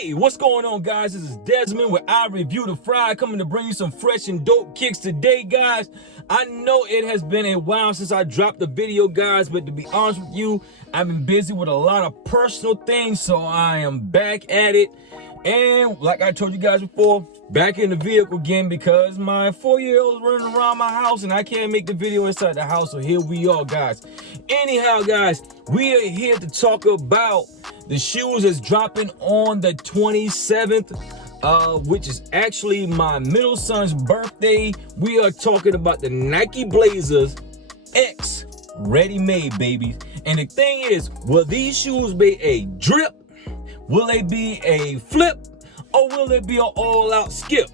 Hey, what's going on, guys? This is Desmond with I Review the Fry, coming to bring you some fresh and dope kicks today, guys. I know it has been a while since I dropped a video, guys, but to be honest with you, I've been busy with a lot of personal things, so I am back at it. And like I told you guys before, back in the vehicle again because my 4-year-old is running around my house and I can't make the video inside the house, so here we are, guys. Anyhow, guys, we are here to talk about the shoes that's dropping on the 27th, which is actually my middle son's birthday. We are talking about the Nike Blazers X ReadyMade, baby. And the thing is, will these shoes be a drip? Will they be a flip? Or will it be an all-out skip?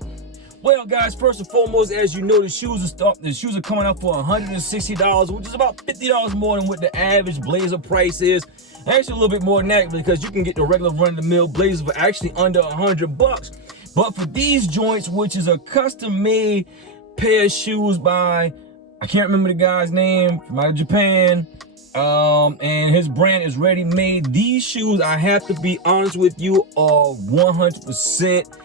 Well, guys, first and foremost, as you know, the shoes are coming out for $160, which is about $50 more than what the average Blazer price is. Actually, a little bit more than that because you can get the regular run-of-the-mill Blazers for actually under $100. But for these joints, which is a custom-made pair of shoes by, I can't remember the guy's name, from out of Japan, and his brand is ReadyMade. These shoes, I have to be honest with you, are 100%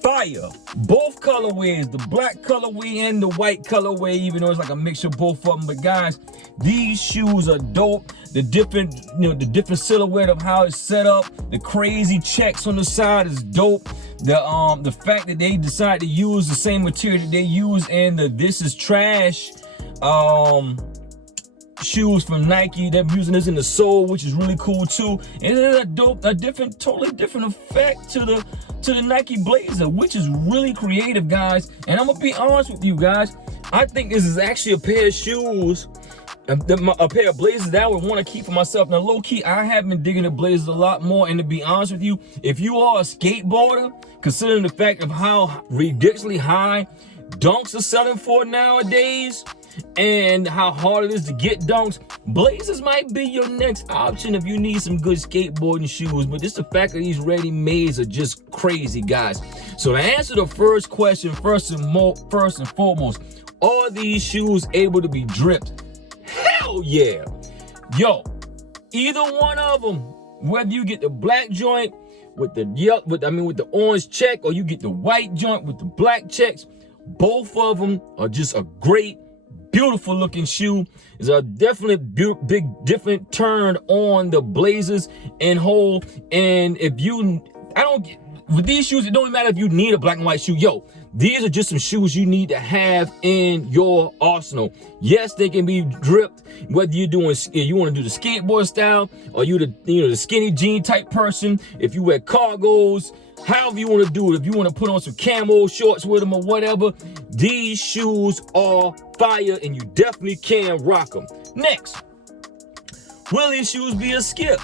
fire. Both colorways, the black colorway and the white colorway, even though it's like a mixture of both of them. But guys, these shoes are dope. The different, the different silhouette of how it's set up, the crazy checks on the side is dope. The fact that they decide to use the same material that they use in the This Is Trash shoes from Nike. They're using this in the sole, which is really cool too. And it's totally different effect to the Nike Blazer, which is really creative, guys. And I'm gonna be honest with you guys, I think this is actually a pair of shoes, a pair of Blazers that I would want to keep for myself. Now, low key, I have been digging the Blazers a lot more. And to be honest with you, if you are a skateboarder, considering the fact of how ridiculously high dunks are selling for nowadays, and how hard it is to get dunks, Blazers might be your next option if you need some good skateboarding shoes. But just the fact that these ready-mades are just crazy, guys. So to answer the first question, first and foremost, are these shoes able to be dripped? Hell yeah. Yo, either one of them, whether you get the black joint with the orange check, or you get the white joint with the black checks, both of them are just a great, beautiful looking shoe. It's a definite big different turn on the Blazers in whole. And with these shoes, it don't matter if you need a black and white shoe. Yo, these are just some shoes you need to have in your arsenal. Yes, they can be dripped, whether you want to do the skateboard style, or you the skinny jean type person. If you wear cargos, however you want to do it, if you want to put on some camo shorts with them or whatever, these shoes are fire and you definitely can rock them. Next, will these shoes be a skip?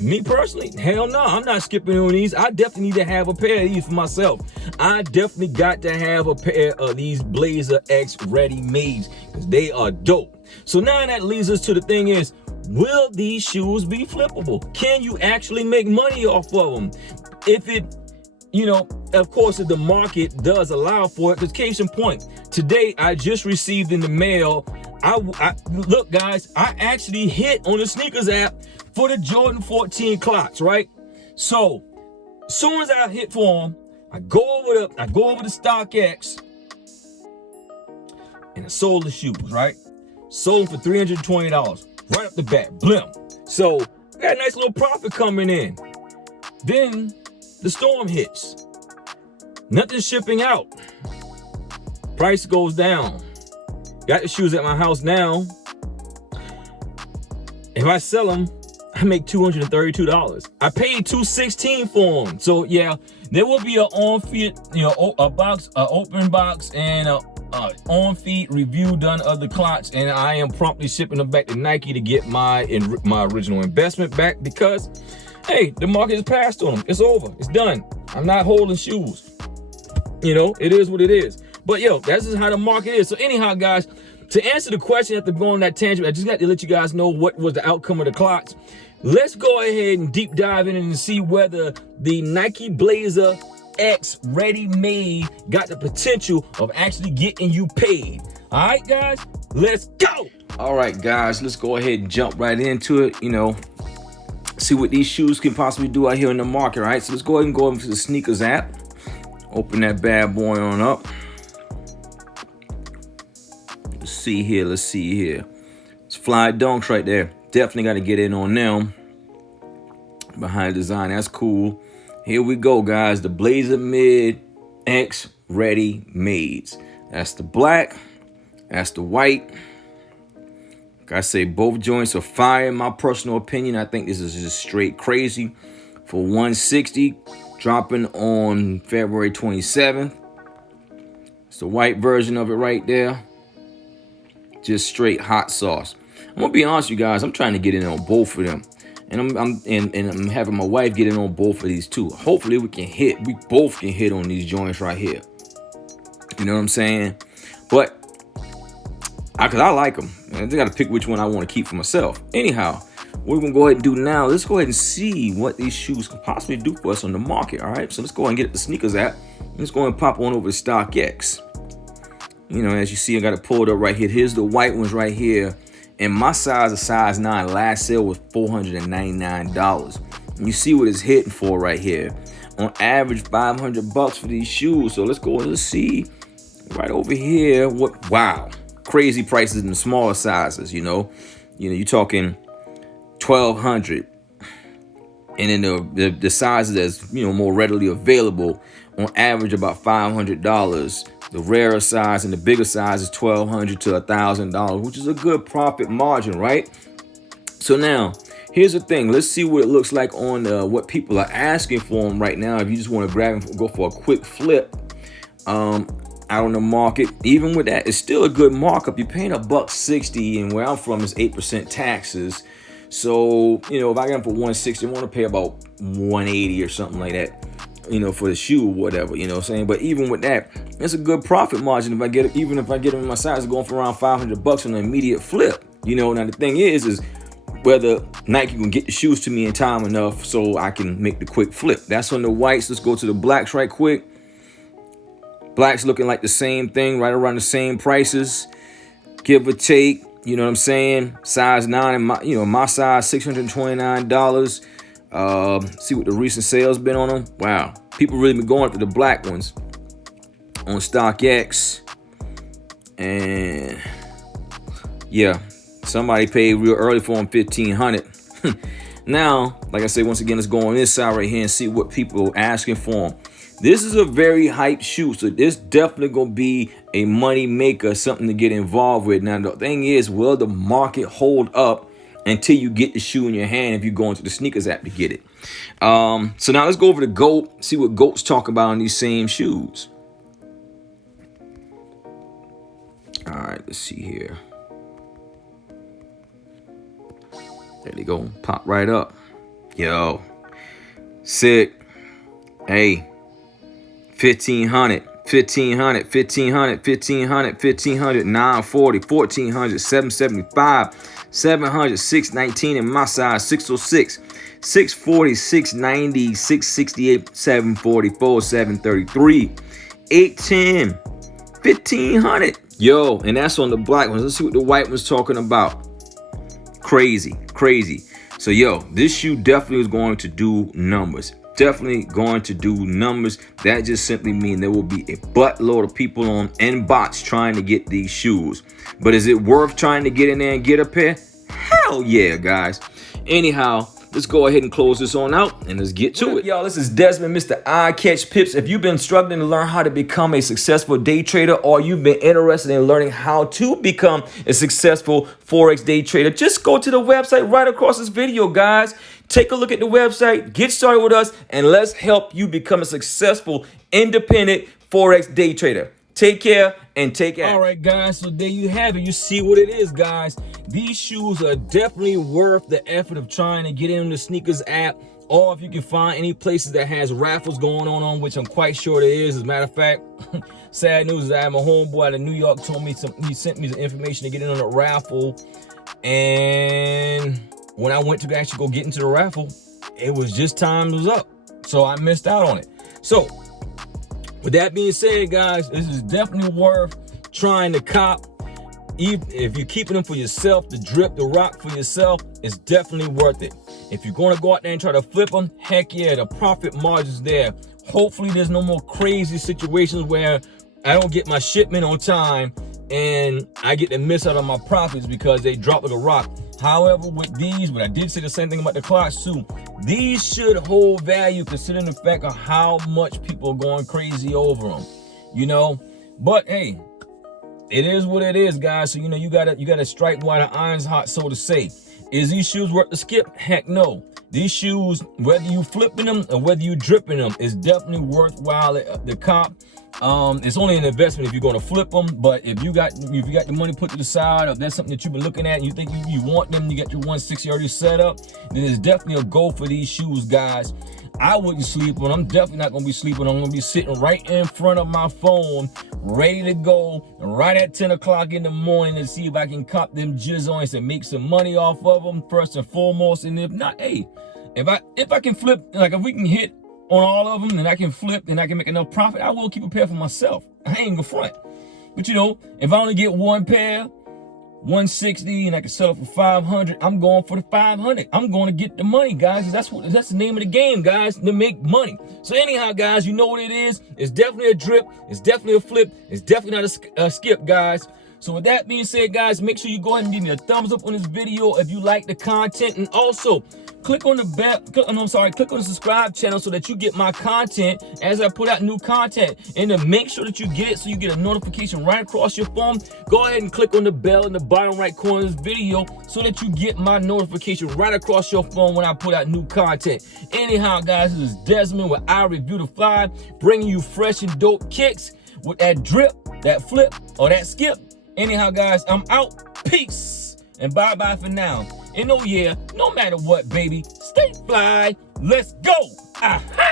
Me personally, hell no, I'm not skipping on these. I definitely need to have a pair of these for myself. I definitely got to have a pair of these Blazer X ReadyMades because they are dope. So now that leads us to the thing is, will these shoes be flippable? Can you actually make money off of them? If it, of course, if the market does allow for it, because case in point, today I just received in the mail, look guys, I actually hit on the sneakers app for the Jordan 14 clocks, right? So, as soon as I hit for them, I go over to StockX and I sold the shoes, right? Sold them for $320, right up the bat, blim. So, I got a nice little profit coming in. Then the storm hits. Nothing shipping out. Price goes down. Got the shoes at my house now. If I sell them, I make $232. I paid $216 for them. So yeah, there will be an on-feet, open box and a on-feet review done of the clocks, and I am promptly shipping them back to Nike to get my original investment back because, hey, the market has passed on them. It's over. It's done. I'm not holding shoes. It is what it is. But yo, that's just how the market is. So anyhow, guys, to answer the question after going on that tangent, I just got to let you guys know what was the outcome of the clocks. Let's go ahead and deep dive in and see whether the Nike Blazer X ReadyMade got the potential of actually getting you paid. All right, guys, let's go. All right, guys, let's go ahead and jump right into it. see what these shoes can possibly do out here in the market. All right, so let's go ahead and go into the sneakers app. Open that bad boy on up. Let's see here. It's Fly Dunks right there. Definitely got to get in on them. Behind design, that's cool. Here we go, guys. The Blazer Mid X ReadyMades. That's the black. That's the white. Like I say, both joints are fire in my personal opinion. I think this is just straight crazy. For $160, dropping on February 27th. It's the white version of it right there. Just straight hot sauce. I'm gonna be honest with you guys, I'm trying to get in on both of them. And I'm having my wife get in on both of these too. Hopefully we both can hit on these joints right here. You know what I'm saying? But cause I like them. I just gotta pick which one I want to keep for myself. Anyhow, what we're gonna go ahead and do now, let's go ahead and see what these shoes can possibly do for us on the market. All right, so let's go ahead and get the sneakers app. Let's go ahead and pop on over to StockX. You know, as you see, I got it pulled up right here. Here's the white ones right here. And my size, a size 9, last sale was $499. And you see what it's hitting for right here. On average, $500 for these shoes. So let's go and let's see right over here. Wow, crazy prices in the smaller sizes. You know, you're talking $1,200. And then the sizes that's more readily available, on average about $500. The rarer size and the bigger size is $1,200 to $1,000, which is a good profit margin, right? So now, here's the thing. Let's see what it looks like on what people are asking for them right now. If you just want to grab and go for a quick flip out on the market, even with that, it's still a good markup. You're paying $160, and where I'm from is 8% taxes. So, if I got them for $160, I want to pay about $180 or something like that. For the shoe or whatever, what I'm saying? But even with that, it's a good profit margin if I get it, even if I get them in my size, going for around $500 on an immediate flip. Now the thing is whether Nike can get the shoes to me in time enough so I can make the quick flip. That's on the whites. Let's go to the blacks right quick. Blacks looking like the same thing, right around the same prices, give or take. You know what I'm saying? Size 9 and my size, $629. See what the recent sales been on them. Wow, people really been going after the black ones on StockX. And yeah, somebody paid real early for them, $1,500. Now, like I said, once again, let's go on this side right here and see what people are asking for them. This is a very hyped shoe, so this definitely gonna be a money maker, something to get involved with. Now the thing is, will the market hold up until you get the shoe in your hand if you go into the sneakers app to get it? So now let's go over to GOAT, see what GOAT's talk about on these same shoes. All right, let's see here. There they go, pop right up. Yo, sick. Hey, 1,500, 1,500, 1,500, 1,500, 1,500, 940, 1,400, 775, 700, 619 in my size, 606, 640, 690, 668, 744, 733, 810, 1,500. Yo, and that's on the black ones. Let's see what the white one's talking about. Crazy, crazy. So yo, this shoe definitely is going to do numbers. Definitely going to do numbers. That just simply means there will be a buttload of people on and bots trying to get these shoes. But is it worth trying to get in there and get a pair? Hell yeah, guys. Anyhow, let's go ahead and close this on out and let's get to it. Y'all, this is Desmond, Mr. Eye Catch Pips. If you've been struggling to learn how to become a successful day trader, or you've been interested in learning how to become a successful Forex day trader, just go to the website right across this video, guys. Take a look at the website, get started with us, and let's help you become a successful independent Forex day trader. Take care and take care. All right, guys, so there you have it. You see what it is, guys. These shoes are definitely worth the effort of trying to get in the sneakers app, or if you can find any places that has raffles going on, which I'm quite sure there is. As a matter of fact, sad news is I have my homeboy out of New York told me he sent me some information to get in on a raffle, and when I went to actually go get into the raffle, it was just time was up. So I missed out on it. So with that being said, guys, this is definitely worth trying to cop. If you're keeping them for yourself, the drip, the rock for yourself, it's definitely worth it. If you're going to go out there and try to flip them, heck yeah, the profit margin's there. Hopefully there's no more crazy situations where I don't get my shipment on time and I get to miss out on my profits because they drop like a rock. However, with these, but I did say the same thing about the clocks too, these should hold value considering the fact of how much people are going crazy over them, you know. But hey, it is what it is, guys. So you know, you gotta strike while the iron's hot, so to say. Is these shoes worth the skip? Heck no. These shoes, whether you flipping them or whether you dripping them, is definitely worthwhile the comp. It's only an investment if you're going to flip them, but if you got the money put to the side, or that's something that you've been looking at and you think you want them, you got your 160 already set up, then it's definitely a go for these shoes, guys. I wouldn't sleep on. I'm definitely not going to be sleeping. I'm going to be sitting right in front of my phone, ready to go right at 10 o'clock in the morning to see if I can cop them joints and make some money off of them first and foremost. And if not, hey, if I can flip, like if we can hit on all of them and I can flip and I can make enough profit, I will keep a pair for myself. I ain't gonna front. But you know, if I only get one pair, 160, and I can sell it for 500, I'm going for the 500. I'm going to get the money, guys. That's the name of the game, guys, to make money. So anyhow, guys, you know what it is. It's definitely a drip. It's definitely a flip. It's definitely not a skip, guys. So with that being said, guys, make sure you go ahead and give me a thumbs up on this video if you like the content, and also click on the bell. Click on the subscribe channel so that you get my content as I put out new content. And to make sure that you get it, so you get a notification right across your phone, go ahead and click on the bell in the bottom right corner of this video so that you get my notification right across your phone when I put out new content. Anyhow, guys, this is Desmond with I Review the Fly, bringing you fresh and dope kicks with that drip, that flip, or that skip. Anyhow, guys, I'm out. Peace. And bye-bye for now. And oh yeah, no matter what, baby, stay fly. Let's go. Aha!